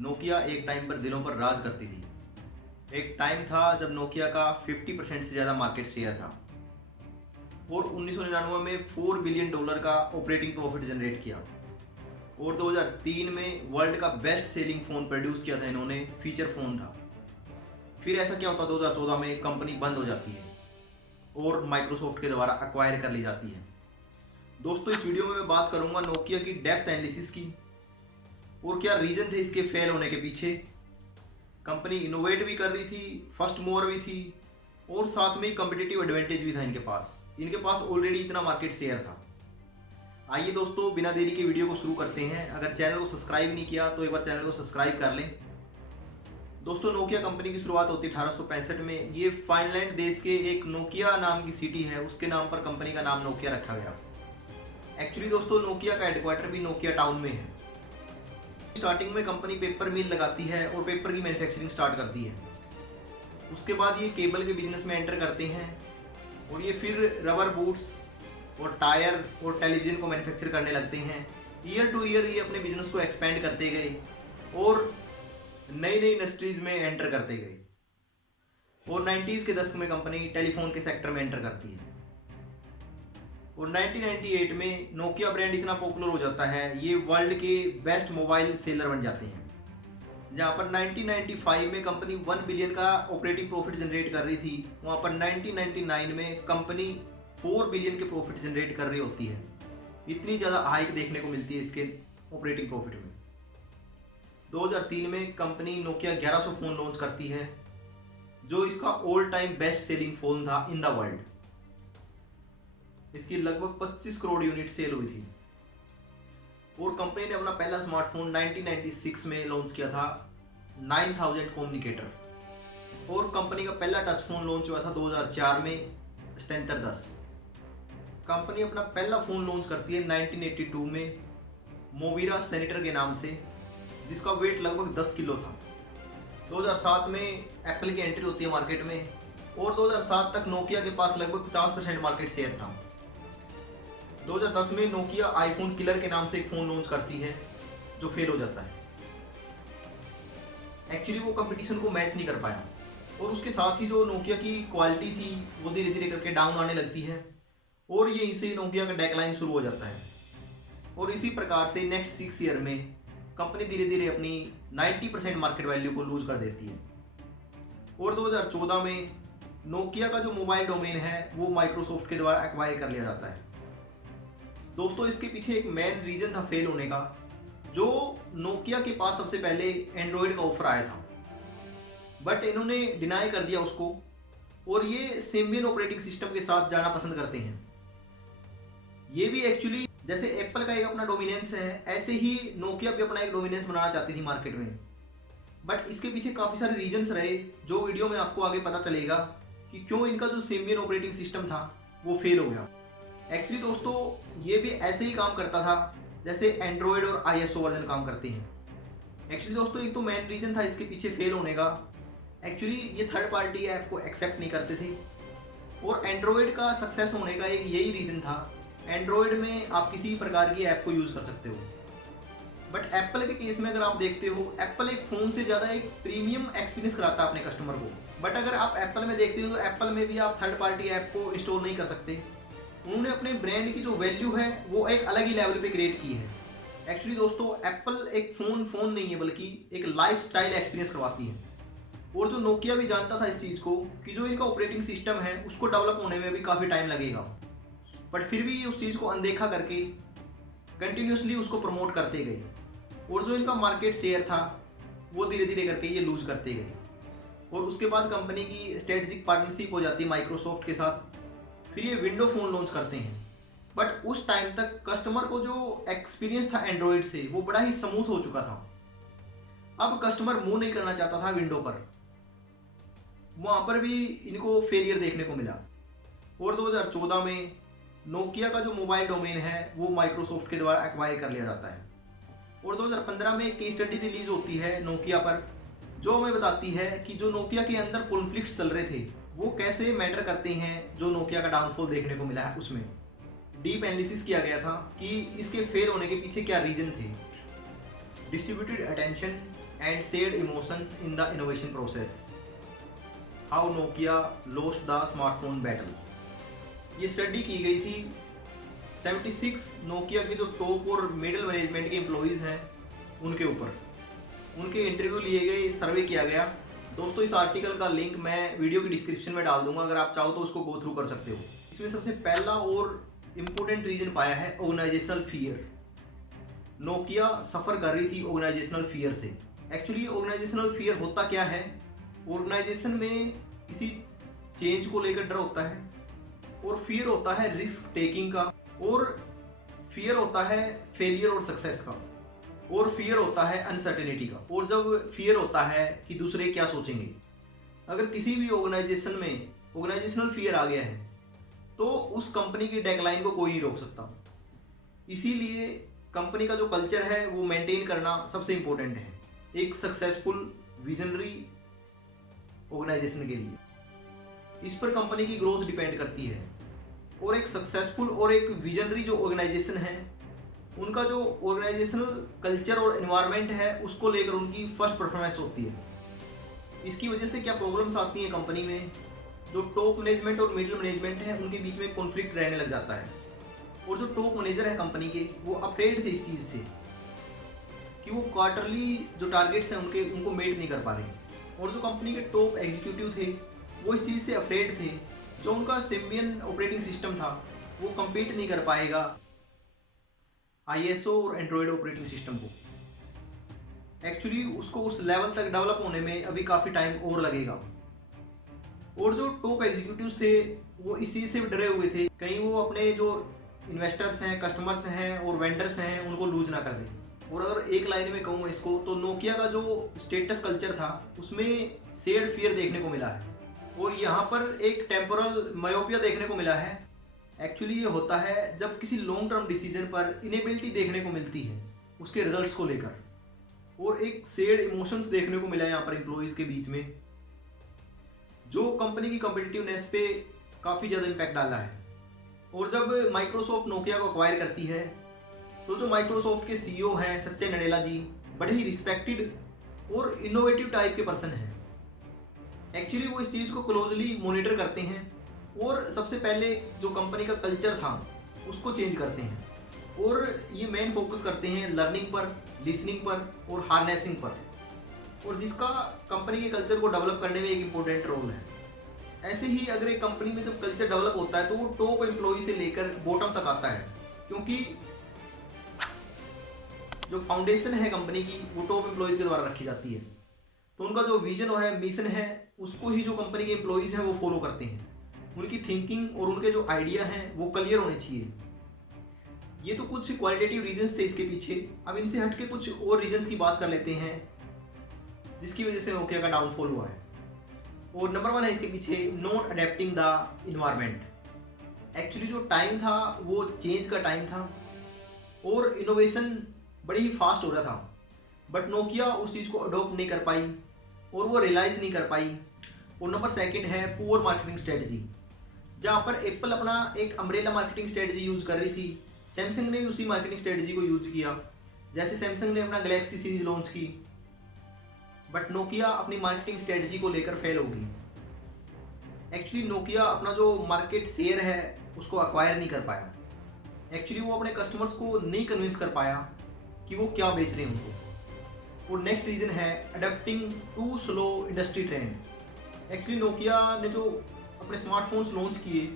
Nokia एक time पर दिलों पर राज करती थी। एक टाइम था जब नोकिया का 50% से ज़्यादा मार्केट शेयर था और 1999 में $4 बिलियन का ऑपरेटिंग प्रॉफिट जनरेट किया और 2003 में वर्ल्ड का बेस्ट सेलिंग फ़ोन प्रोड्यूस किया था इन्होंने, फीचर फ़ोन था। फिर ऐसा क्या होता 2014 में कंपनी बंद हो जाती है और माइक्रोसॉफ्ट के द्वारा एक्वायर कर ली जाती है। दोस्तों, इस वीडियो में मैं बात करूंगा नोकिया की डेप्थ एनालिसिस की और क्या रीज़न थे इसके फेल होने के पीछे। कंपनी इनोवेट भी कर रही थी, फर्स्ट मूवर भी थी और साथ में ही कम्पिटिटिव एडवांटेज भी था इनके पास ऑलरेडी इतना मार्केट शेयर था। आइए दोस्तों, बिना देरी के वीडियो को शुरू करते हैं। अगर चैनल को सब्सक्राइब नहीं किया तो एक बार चैनल को सब्सक्राइब कर लें। दोस्तों, नोकिया कंपनी की शुरुआत होती है 1865 में। ये फाइनलैंड देश के एक नोकिया नाम की सिटी है, उसके नाम पर कंपनी का नाम नोकिया रखा गया। एक्चुअली दोस्तों, नोकिया का हेडक्वार्टर भी नोकिया टाउन में है। स्टार्टिंग में कंपनी पेपर मिल लगाती है और पेपर की मैन्युफैक्चरिंग स्टार्ट करती है। उसके बाद ये केबल के बिजनेस में एंटर करते हैं और ये फिर रबर बूट्स और टायर और टेलीविज़न को मैन्युफैक्चर करने लगते हैं। ईयर टू ईयर ये अपने बिजनेस को एक्सपेंड करते गए और नई नई इंडस्ट्रीज में एंटर करते गए और 90s के दशक में कंपनी टेलीफोन के सेक्टर में एंटर करती है और 1998 में नोकिया ब्रांड इतना पॉपुलर हो जाता है, ये वर्ल्ड के बेस्ट मोबाइल सेलर बन जाते हैं। जहाँ पर 1995 में कंपनी 1 बिलियन का ऑपरेटिंग प्रॉफिट जनरेट कर रही थी, वहाँ पर 1999 में कंपनी 4 बिलियन के प्रॉफिट जनरेट कर रही होती है। इतनी ज़्यादा हाइक देखने को मिलती है इसके ऑपरेटिंग प्रॉफिट में। 2003 में कंपनी नोकिया 1100 फ़ोन लॉन्च करती है, जो इसका all time best selling phone था इन द वर्ल्ड। इसकी लगभग 25 करोड़ यूनिट सेल हुई थी और कंपनी ने अपना पहला स्मार्टफोन 1996 में लॉन्च किया था, 9000 कम्युनिकेटर। और कंपनी का पहला टच फोन लॉन्च हुआ था 2004 में, स्टेंटर 10। कंपनी अपना पहला फ़ोन लॉन्च करती है 1982 में, मोविरा सेनेटर के नाम से, जिसका वेट लगभग 10 किलो था। 2007 में एप्पल की एंट्री होती है मार्केट में और 2007 तक नोकिया के पास लगभग 50% मार्केट शेयर था। 2010 में नोकिया आईफोन किलर के नाम से एक फ़ोन लॉन्च करती है, जो फेल हो जाता है। एक्चुअली वो कंपटीशन को मैच नहीं कर पाया और उसके साथ ही जो नोकिया की क्वालिटी थी वो धीरे धीरे करके डाउन आने लगती है और यहीं से नोकिया का डेक्लाइन शुरू हो जाता है। और इसी प्रकार से नेक्स्ट 6 ईयर में कंपनी धीरे धीरे अपनी 90% मार्केट वैल्यू को लूज कर देती है और 2014 में नोकिया का जो मोबाइल डोमेन है वो माइक्रोसॉफ्ट के द्वारा एक्वायर कर लिया जाता है। दोस्तों, इसके पीछे एक मेन रीज़न था फेल होने का, जो नोकिया के पास सबसे पहले एंड्रॉयड का ऑफर आया था, बट इन्होंने डिनाई कर दिया उसको और ये सिम्बियन ऑपरेटिंग सिस्टम के साथ जाना पसंद करते हैं। ये भी एक्चुअली जैसे एप्पल का एक अपना डोमिनेंस है, ऐसे ही नोकिया भी अपना एक डोमिनेंस बनाना चाहती थी मार्केट में। बट इसके पीछे काफ़ी सारे रीजंस रहे, जो वीडियो में आपको आगे पता चलेगा कि क्यों इनका जो सिम्बियन ऑपरेटिंग सिस्टम था वो फेल हो गया। एक्चुअली दोस्तों, ये भी ऐसे ही काम करता था जैसे एंड्रॉयड और आईएसओ वर्जन काम करते हैं। एक्चुअली दोस्तों, एक तो मेन रीज़न था इसके पीछे फेल होने का, एक्चुअली ये थर्ड पार्टी ऐप को एक्सेप्ट नहीं करते थे और एंड्रॉयड का सक्सेस होने का एक यही रीज़न था, एंड्रॉयड में आप किसी भी प्रकार की ऐप को यूज़ कर सकते हो। बट एप्पल के केस में अगर आप देखते हो, एप्पल एक फ़ोन से ज़्यादा एक प्रीमियम एक्सपीरियंस कराता है अपने कस्टमर को। बट अगर आप एप्पल में देखते हो तो एप्पल में भी आप थर्ड पार्टी ऐप को इंस्टॉल नहीं कर सकते। उन्होंने अपने ब्रांड की जो वैल्यू है वो एक अलग ही लेवल पे क्रिएट की है। एक्चुअली दोस्तों, एप्पल एक फ़ोन नहीं है बल्कि एक लाइफ स्टाइल एक्सपीरियंस करवाती है और जो नोकिया भी जानता था इस चीज़ को कि जो इनका ऑपरेटिंग सिस्टम है उसको डेवलप होने में भी काफ़ी टाइम लगेगा, बट फिर भी उस चीज़ को अनदेखा करके कंटिन्यूसली उसको प्रमोट करते गए और जो इनका मार्केट शेयर था वो धीरे धीरे करके ये लूज करते गए। और उसके बाद कंपनी की स्ट्रेटेजिक पार्टनरशिप हो जाती है माइक्रोसॉफ्ट के साथ, फिर ये विंडो फ़ोन लॉन्च करते हैं। बट उस टाइम तक कस्टमर को जो एक्सपीरियंस था एंड्रॉयड से वो बड़ा ही स्मूथ हो चुका था। अब कस्टमर मूव नहीं करना चाहता था विंडो पर, वहाँ पर भी इनको फेलियर देखने को मिला और 2014 में नोकिया का जो मोबाइल डोमेन है वो माइक्रोसॉफ्ट के द्वारा एक्वायर कर लिया जाता है और 2015 में एक केस स्टडी रिलीज होती है नोकिया पर, जो हमें बताती है कि जो नोकिया के अंदर कॉन्फ्लिक्ट्स चल रहे थे वो कैसे मैटर करते हैं, जो नोकिया का डाउनफॉल देखने को मिला है उसमें डीप एनालिसिस किया गया था कि इसके फेल होने के पीछे क्या रीजन थे। Distributed attention, and shared emotions in the innovation process. How Nokia lost the smartphone battle. ये स्टडी की गई थी 76 नोकिया के जो टॉप और मिडिल मैनेजमेंट के एम्प्लॉयज़ हैं उनके ऊपर, उनके इंटरव्यू लिए गए, सर्वे किया गया। दोस्तों, इस आर्टिकल का लिंक मैं वीडियो की डिस्क्रिप्शन में डाल दूंगा, अगर आप चाहो तो उसको गो थ्रू कर सकते हो। इसमें सबसे पहला और इम्पोर्टेंट रीजन पाया है ऑर्गेनाइजेशनल फियर। नोकिया सफ़र कर रही थी ऑर्गेनाइजेशनल फियर से। एक्चुअली ऑर्गेनाइजेशनल फियर होता क्या है? ऑर्गेनाइजेशन में किसी चेंज को लेकर डर होता है, और फियर होता है रिस्क टेकिंग का, और फियर होता है फेलियर और सक्सेस का, और फियर होता है अनसर्टेनिटी का, और जब फियर होता है कि दूसरे क्या सोचेंगे। अगर किसी भी ऑर्गेनाइजेशन में ऑर्गेनाइजेशनल फियर आ गया है तो उस कंपनी की डेक्लाइन को कोई नहीं रोक सकता। इसीलिए कंपनी का जो कल्चर है वो मेंटेन करना सबसे इम्पोर्टेंट है एक सक्सेसफुल विजनरी ऑर्गेनाइजेशन के लिए। इस पर कंपनी की ग्रोथ डिपेंड करती है, और एक सक्सेसफुल और एक विजनरी जो ऑर्गेनाइजेशन है उनका जो ऑर्गेनाइजेशनल कल्चर और एनवायरनमेंट है उसको लेकर उनकी फर्स्ट परफॉर्मेंस होती है। इसकी वजह से क्या प्रॉब्लम्स आती हैं कंपनी में, जो टॉप मैनेजमेंट और मिडिल मैनेजमेंट है उनके बीच में कॉन्फ्लिक्ट रहने लग जाता है, और जो टॉप मैनेजर है कंपनी के वो अफ्रेड थे इस चीज़ से कि वो क्वार्टरली जो टारगेट्स हैं उनको मेट नहीं कर पा रहे, और जो कंपनी के टॉप एग्जीक्यूटिव थे वो इस चीज़ से अफ्रेड थे जो उनका सिम्बियन ऑपरेटिंग सिस्टम था वो कम्पीट नहीं कर पाएगा ISO और एंड्रॉयड ऑपरेटिंग सिस्टम को। एक्चुअली उसको उस लेवल तक डेवलप होने में अभी काफ़ी टाइम और लगेगा, और जो टॉप एग्जीक्यूटिव्स थे वो इस चीज़ से भी डरे हुए थे कहीं वो अपने जो इन्वेस्टर्स हैं, कस्टमर्स हैं और वेंडर्स हैं उनको लूज ना कर दें। और अगर एक लाइन में कहूँ इसको तो नोकिया का जो स्टेटस कल्चर था उसमें शेयर्ड फियर देखने को मिला है, और यहाँ पर एक टेम्पोरल मायोपिया देखने को मिला है। एक्चुअली ये होता है जब किसी लॉन्ग टर्म डिसीजन पर इनेबिलिटी देखने को मिलती है उसके रिजल्ट्स को लेकर, और एक शेयर्ड इमोशंस देखने को मिला है यहाँ पर एम्प्लॉइज़ के बीच में, जो कंपनी की कॉम्पिटिटिवनेस पे काफ़ी ज़्यादा इम्पैक्ट डाला है। और जब माइक्रोसॉफ्ट नोकिया को अक्वायर करती है तो जो माइक्रोसॉफ्ट के CEO हैं सत्या नडेला जी, बड़े ही रिस्पेक्टेड और इनोवेटिव टाइप के पर्सन हैं। एक्चुअली वो इस चीज़ को क्लोजली मॉनिटर करते हैं, और सबसे पहले जो कंपनी का कल्चर था उसको चेंज करते हैं, और ये मेन फोकस करते हैं लर्निंग पर, लिसनिंग पर और हार्नेसिंग पर, और जिसका कंपनी के कल्चर को डेवलप करने में एक इम्पोर्टेंट रोल है। ऐसे ही अगर एक कंपनी में जब कल्चर डेवलप होता है तो वो टॉप एम्प्लॉय से लेकर बॉटम तक आता है, क्योंकि जो फाउंडेशन है कंपनी की वो टॉप एम्प्लॉयज़ के द्वारा रखी जाती है। तो उनका जो विजन है, मिशन है, उसको ही जो कंपनी के एम्प्लॉयज़ हैं वो फॉलो करते हैं। उनकी थिंकिंग और उनके जो आइडिया हैं वो क्लियर होने चाहिए। ये तो कुछ क्वालिटेटिव रीजंस थे इसके पीछे। अब इनसे हट के कुछ और रीजंस की बात कर लेते हैं जिसकी वजह से नोकिया का डाउनफॉल हुआ है। और नंबर 1 है इसके पीछे not adapting the environment. Actually जो टाइम था वो चेंज का टाइम था, और इनोवेशन बड़ी ही फास्ट हो रहा था, बट नोकिया उस चीज़ को अडोप्ट नहीं कर पाई और वो रियलाइज़ नहीं कर पाई। और नंबर 2 है पुअर मार्केटिंग स्ट्रेटजी, जहाँ पर एप्पल अपना एक अम्ब्रेला मार्केटिंग स्ट्रेटजी यूज़ कर रही थी, सैमसंग ने भी उसी मार्केटिंग स्ट्रेटजी को यूज़ किया। जैसे सैमसंग ने अपना गैलेक्सी सीरीज लॉन्च की, बट नोकिया अपनी मार्केटिंग स्ट्रेटजी को लेकर फेल होगी। एक्चुअली नोकिया अपना जो मार्केट शेयर है उसको अक्वायर नहीं कर पाया। एक्चुअली वो अपने कस्टमर्स को नहीं कन्विंस कर पाया कि वो क्या बेच रहे हैं उनको। और नेक्स्ट रीज़न है adapting to slow industry trend. Actually Nokia ने जो अपने स्मार्टफोन्स लॉन्च किए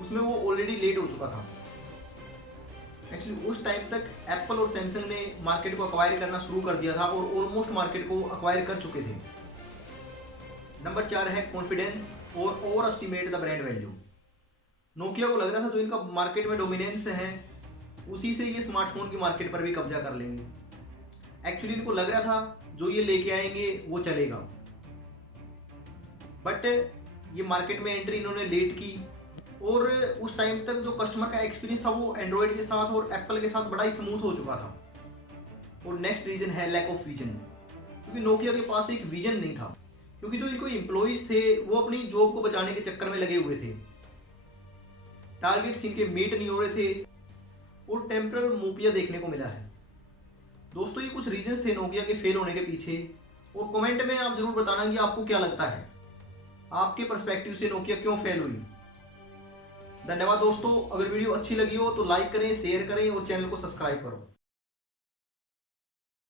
उसमें वो ऑलरेडी लेट हो चुका था। एक्चुअली उस टाइम तक एप्पल और सैमसंग ने मार्केट को अक्वायर करना शुरू कर दिया था और ऑलमोस्ट मार्केट को अक्वायर कर चुके थे। नंबर 4 है कॉन्फिडेंस और over estimate the brand value. Nokia को लग रहा था जो इनका मार्केट में डोमिनेंस है उसी से ये स्मार्टफोन की मार्केट पर भी कब्जा कर लेंगे। एक्चुअली इनको लग रहा था जो ये लेके आएंगे वो चलेगा, बट ये मार्केट में एंट्री इन्होंने लेट की, और उस टाइम तक जो कस्टमर का एक्सपीरियंस था वो एंड्रॉयड के साथ और एप्पल के साथ बड़ा ही स्मूथ हो चुका था। और नेक्स्ट रीजन है लैक ऑफ विजन, क्योंकि नोकिया के पास एक विजन नहीं था, क्योंकि जो इनको एम्प्लॉइज थे वो अपनी जॉब को बचाने के चक्कर में लगे हुए थे, टारगेट्स इनके मीट नहीं हो रहे थे, और टेम्परल मोपिया देखने को मिला है। दोस्तों ये कुछ कुछ रीजंस थे नोकिया के फेल होने के पीछे, और कमेंट में आप जरूर बताना कि आपको क्या लगता है, आपके पर्सपेक्टिव से नोकिया क्यों फेल हुई। धन्यवाद दोस्तों। अगर वीडियो अच्छी लगी हो तो लाइक करें, शेयर करें और चैनल को सब्सक्राइब करो।